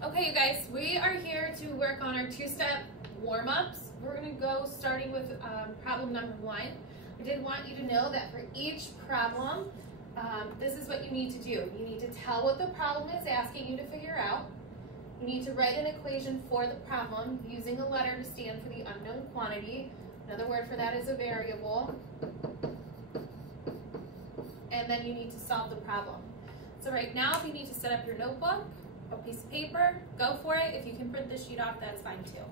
Okay, you guys, we are here to work on our two-step warm-ups. We're going to go starting with problem number 1. I did want you to know that for each problem, this is what you need to do. You need to tell what the problem is asking you to figure out. You need to write an equation for the problem using a letter to stand for the unknown quantity. Another word for that is a variable. And then you need to solve the problem. So right now, if you need to set up your notebook, a piece of paper, go for it. If you can print the sheet off, that's fine too.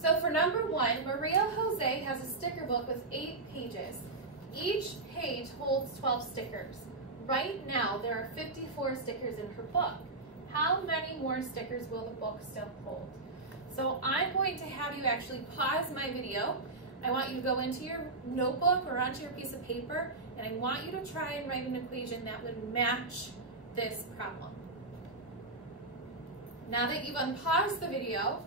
So for number 1, Maria Jose has a sticker book with 8 pages. Each page holds 12 stickers. Right now, there are 54 stickers in her book. How many more stickers will the book still hold? So I'm going to have you actually pause my video. I want you to go into your notebook or onto your piece of paper, and I want you to try and write an equation that would match this problem. Now that you've unpaused the video,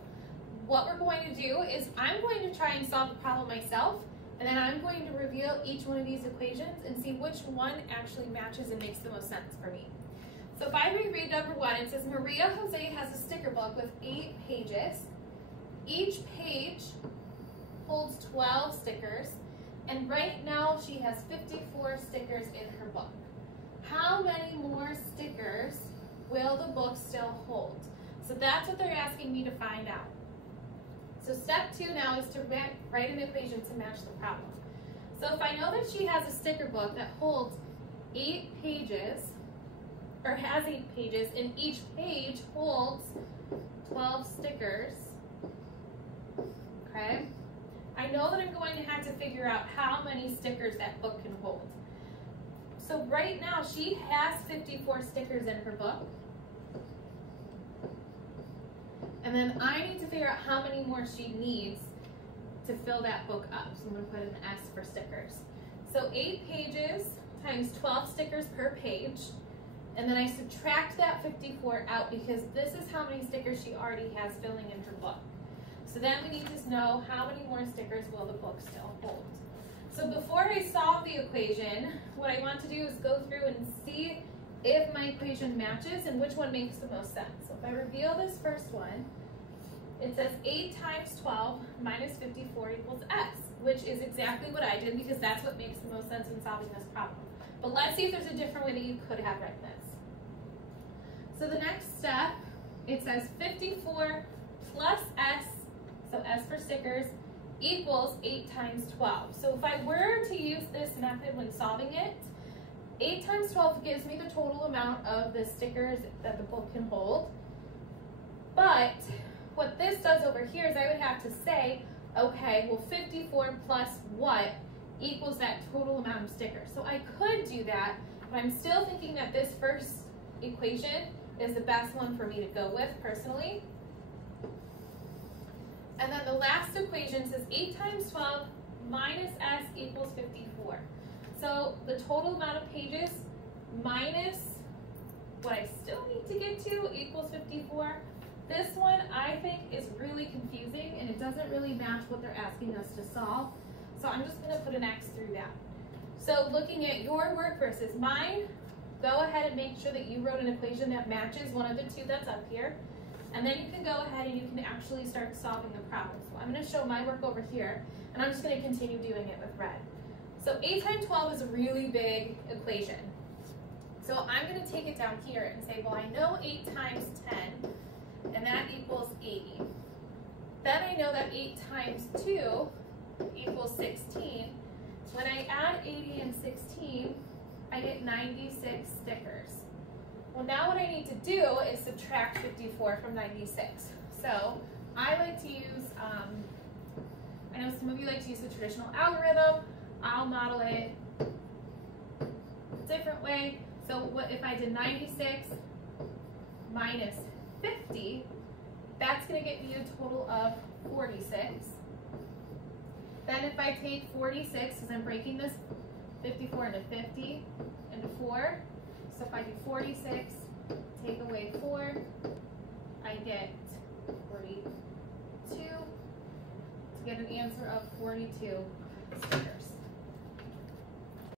what we're going to do is I'm going to try and solve the problem myself, and then I'm going to review each one of these equations and see which one actually matches and makes the most sense for me. So if I reread number 1, it says Maria Jose has a sticker book with 8 pages. Each page holds 12 stickers, and right now she has 54 stickers in her book. How many more stickers will the book still hold? So that's what they're asking me to find out. So step 2 now is to write an equation to match the problem. So if I know that she has a sticker book that holds 8 pages, or has 8 pages, and each page holds 12 stickers, okay? I know that I'm going to have to figure out how many stickers that book can hold. So right now, she has 54 stickers in her book. And then I need to figure out how many more she needs to fill that book up. So I'm going to put an S for stickers. So 8 pages times 12 stickers per page. And then I subtract that 54 out because this is how many stickers she already has filling in her book. So then we need to know how many more stickers will the book still hold. So before I solve the equation, what I want to do is go through and see if my equation matches and which one makes the most sense. So if I reveal this first one, it says 8 times 12 minus 54 equals S, which is exactly what I did because that's what makes the most sense when solving this problem. But let's see if there's a different way that you could have written this. So the next step, it says 54 plus S, so S for stickers, equals 8 times 12. So if I were to use this method when solving it, 8 times 12 gives me the total amount of the stickers that the book can hold. But what this does over here is I would have to say, okay, well 54 plus what equals that total amount of stickers. So I could do that, but I'm still thinking that this first equation is the best one for me to go with personally. And then the last equation says 8 times 12 minus S equals 54. So the total amount of pages minus what I still need to get to equals 54. This one I think is really confusing and it doesn't really match what they're asking us to solve. So I'm just going to put an X through that. So looking at your work versus mine, go ahead and make sure that you wrote an equation that matches one of the two that's up here. And then you can go ahead and you can actually start solving the problem. So I'm going to show my work over here, and I'm just going to continue doing it with red. So 8 times 12 is a really big equation. So I'm going to take it down here and say, well, I know 8 times 10, and that equals 80. Then I know that 8 times 2 equals 16. When I add 80 and 16, I get 96 stickers. Well, now what I need to do is subtract 54 from 96. So I like to use, I know some of you like to use the traditional algorithm. I'll model it a different way. So what if I did 96 minus 50, that's going to get me a total of 46. Then if I take 46, because I'm breaking this 54 into 50 into 4, so if I do 46, take away 4, I get 42, to get an answer of 42 stickers.